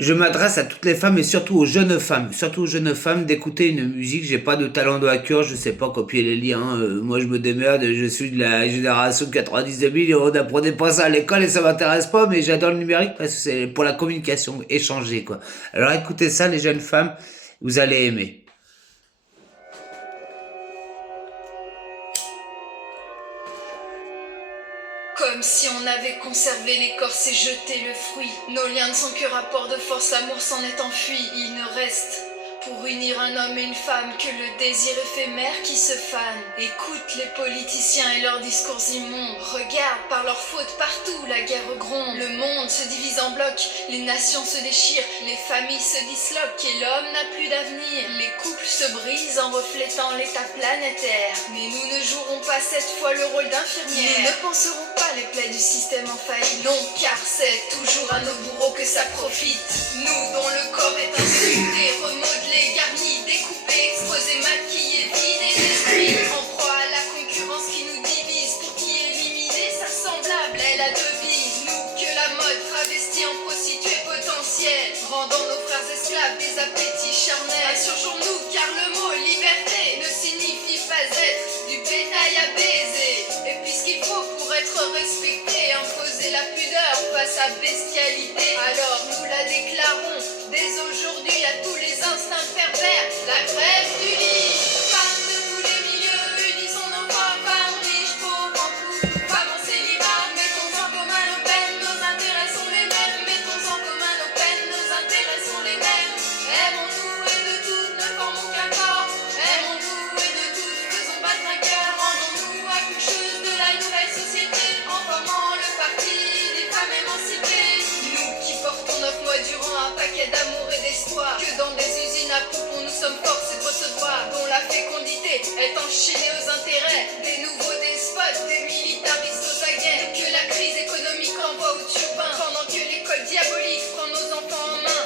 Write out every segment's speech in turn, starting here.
Je m'adresse à toutes les femmes et surtout aux jeunes femmes d'écouter une musique. J'ai pas de talent de hacker, je sais pas copier les liens. Moi, je me démerde, je suis de la génération de 90 et on n'apprenait pas ça à l'école et ça m'intéresse pas, mais j'adore le numérique parce que c'est pour la communication, échanger, quoi. Alors écoutez ça, les jeunes femmes, vous allez aimer. Comme si on avait conservé l'écorce et jeté le fruit. Nos liens ne sont que rapport de force, l'amour s'en est enfui. Il ne reste pour unir un homme et une femme que le désir éphémère qui se fane. Écoute les politiciens et leurs discours immondes. Regarde par leurs fautes partout la guerre gronde. Le monde se divise en blocs, les nations se déchirent, les familles se disloquent et l'homme n'a plus d'avenir. Les couples se brisent en reflétant l'état planétaire. Mais nous ne jouerons pas cette fois le rôle d'infirmière. Nous ne penserons pas les plaies du système en faillite. Non, car c'est toujours à nos bourreaux que ça profite. Nous dont le corps est insulté, remodelé, garni, découpé, exposé, maquillé, vidé d'esprit. En proie à la concurrence qui nous divise, pour qui éliminer sa semblable est la devise. Nous que la mode travestie en prostituée potentielle, rendant nos frères esclaves des appétits charnels. Insurgeons-nous car le mot liberté ne signifie pas être du bétail à baiser. Et puisqu'il faut pour être respecté, imposer la pudeur face à bestialité, alors nous la déclarons dès aujourd'hui à tous les instincts pervers, la grève du lit. Femmes de tous les milieux, unissons nos corps, femmes riches, pauvres, en couple, femmes en célibat. Mettons en commun nos peines, nos intérêts sont les mêmes. Mettons en commun nos peines, nos intérêts sont les mêmes. Aimons-nous et de toutes ne formons qu'un corps. Aimons-nous et de toutes faisons battre un cœur. Rendons-nous accoucheuses de la nouvelle société en formant le parti des femmes émancipées. Nous qui portons 9 mois durant un paquet d'amour et d'espoir, que dans des usines à poupons nous sommes forcés de recevoir, dont la fécondité est enchaînée aux intérêts des nouveaux despotes, des militaristes aux aguets, que la crise économique envoie au turbin, pendant que l'école diabolique prend nos enfants en main.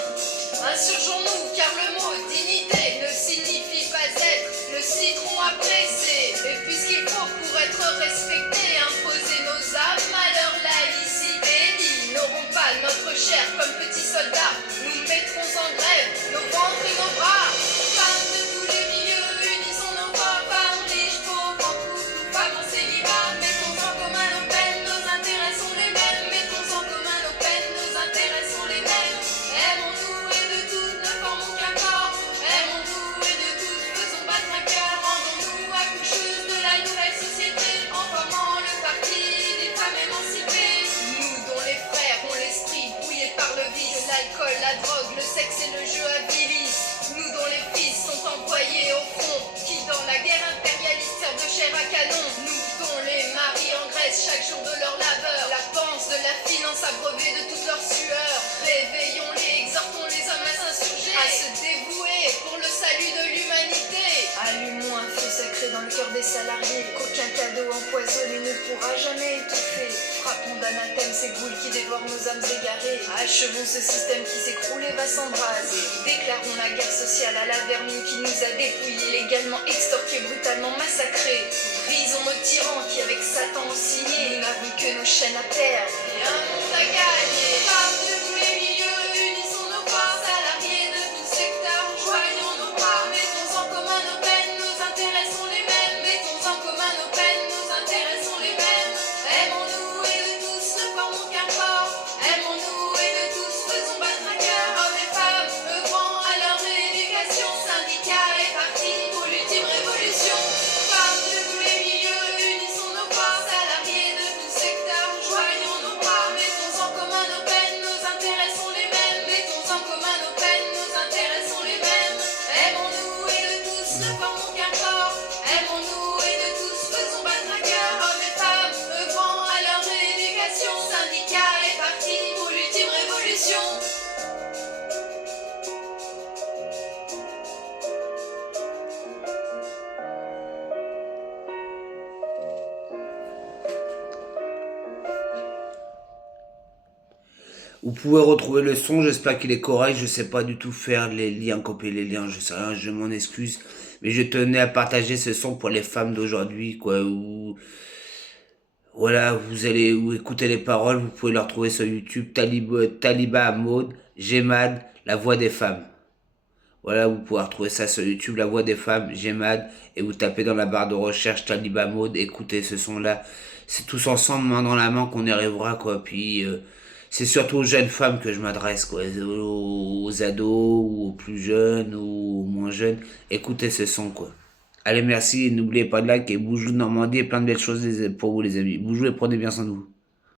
Insurgeons-nous car le mot dignité ne signifie pas être le citron à presser. Et puisqu'il faut pour être respecté imposer nos âmes à leur laïcité, ils n'auront pas notre chair comme petits soldats. Nous mettrons en grève nos ventres et nos bras. Femmes de tous les milieux, unissons nos corps. Femmes riches, pauvres, en couple, femmes en célibat. Mettons en commun nos peines, nos intérêts sont les mêmes. Mettons en commun nos peines, nos intérêts sont les mêmes. Aimons-nous et de toutes ne formons qu'un corps. Aimons-nous et de toutes faisons battre un cœur. Rendons-nous accoucheuses de la nouvelle société en formant le parti des femmes émancipées. Nous dont les frères ont l'esprit brouillé par le vice, l'alcool, la drogue, le sexe et le jeu avilissent. Nous dont les fils sont envoyés au front, qui dans la guerre impérialiste servent de chair à canon. Nous dont les maris engraissent chaque jour de leur labeur, la panse de la finance abreuvée de toute leur sueur. Réveillons-les, exhortons les hommes à s'insurger, à se dévouer pour le salut de l'humanité. Allumons un feu sacré dans le cœur des salariés, qu'aucun cadeau empoisonné ne pourra jamais étouffer. Frappons d'anathème ces goules qui dévorent nos âmes égarées. Achevons ce système qui s'écroule et va s'embraser. Déclarons la guerre sociale à la vermine qui nous a dépouillés, légalement extorqués, brutalement massacrés. Brisons nos tyrans qui avec Satan ont signé. Nous n'avons que nos chaînes à perdre et un monde à gagner. Femmes de tous les milieux, unissons nos corps. Salariés de tout secteur, joignons nos bras. Mettons en commun nos peines, nos intérêts sont les mêmes. Mettons en commun nos peines, nos intérêts sont les mêmes. Aimons-nous et de tous ne formons qu'un corps. Aimons-nous et de tous faisons battre un cœur. Hommes et femmes, œuvrant à leur rééducation. Syndicats et partis pour l'ultime révolution. Femmes de tous les milieux, unissons nos corps. Salariés de tout secteur, joignons nos bras. Mettons en commun nos peines, nos intérêts sont les mêmes. Mettons en commun nos peines, nos intérêts sont les mêmes. Aimons-nous et de tous ne formons qu'un corps. Aimons-nous et de tous faisons battre un cœur. Hommes et femmes, œuvrant à leur rééducation. Syndicats et partis pour l'ultime révolution. Vous pouvez retrouver le son, j'espère qu'il est correct, je sais pas du tout faire les liens, copier les liens, je sais rien, je m'en excuse. Mais je tenais à partager ce son pour les femmes d'aujourd'hui, quoi, où, voilà, vous allez ou écouter les paroles, vous pouvez le retrouver sur YouTube, Taliba Mode, Gemad, la voix des femmes. Voilà, vous pouvez retrouver ça sur YouTube, la voix des femmes, Gemad, et vous tapez dans la barre de recherche Taliba Mode, écoutez ce son-là. C'est tous ensemble, main dans la main, qu'on y arrivera, quoi. Puis, c'est surtout aux jeunes femmes que je m'adresse, quoi. Aux ados, ou aux plus jeunes, ou aux moins jeunes. Écoutez ce son, quoi. Allez, merci, et n'oubliez pas de like, et Boujou de Normandie, et plein de belles choses pour vous, les amis. Boujou, et prenez bien soin de vous.